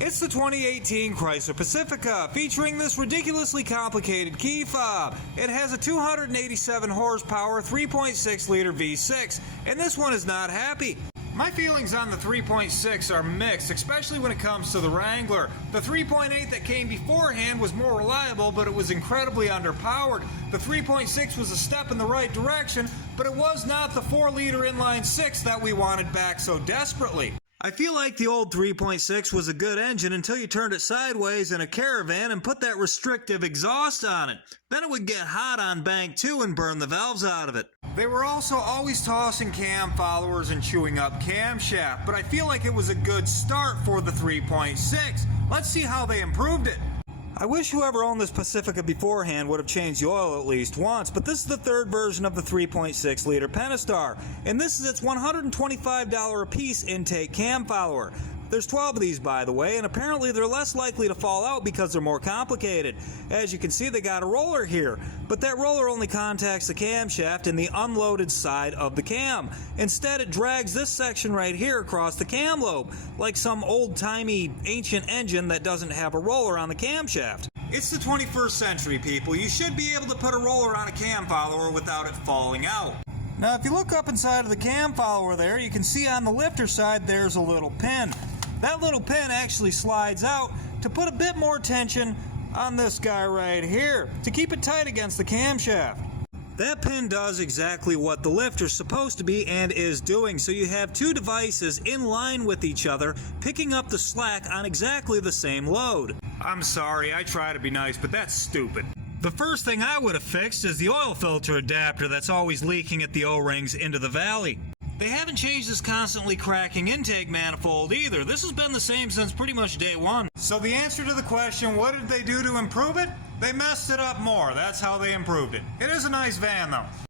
It's the 2018 Chrysler Pacifica, featuring this ridiculously complicated key fob. It has a 287 horsepower 3.6 liter V6, and this one is not happy. My feelings on the 3.6 are mixed, especially when it comes to the Wrangler. The 3.8 that came beforehand was more reliable, but it was incredibly underpowered. The 3.6 was a step in the right direction, but it was not the 4-liter inline 6 that we wanted back so desperately. I feel like the old 3.6 was a good engine until you turned it sideways in a Caravan and put that restrictive exhaust on it. Then it would get hot on bank 2 and burn the valves out of it. They were also always tossing cam followers and chewing up camshaft, but I feel like it was a good start for the 3.6. Let's see how they improved it. I wish whoever owned this Pacifica beforehand would have changed the oil at least once, but this is the third version of the 3.6 liter Pentastar, and this is its $125 a piece intake cam follower. There's 12 of these, by the way, and apparently they're less likely to fall out because they're more complicated. As you can see, they got a roller here, but that roller only contacts the camshaft in the unloaded side of the cam. Instead, it drags this section right here across the cam lobe, like some old-timey ancient engine that doesn't have a roller on the camshaft. It's the 21st century, people. You should be able to put a roller on a cam follower without it falling out. Now, if you look up inside of the cam follower there, you can see on the lifter side there's a little pin. That little pin actually slides out to put a bit more tension on this guy right here to keep it tight against the camshaft. That pin does exactly what the lifter's supposed to be and is doing, so you have two devices in line with each other picking up the slack on exactly the same load. I'm sorry, I try to be nice, but that's stupid. The first thing I would have fixed is the oil filter adapter that's always leaking at the O-rings into the valley. They haven't changed this constantly cracking intake manifold either. This has been the same since pretty much day one. So the answer to the question, what did they do to improve it? They messed it up more. That's how they improved it. It is a nice van though.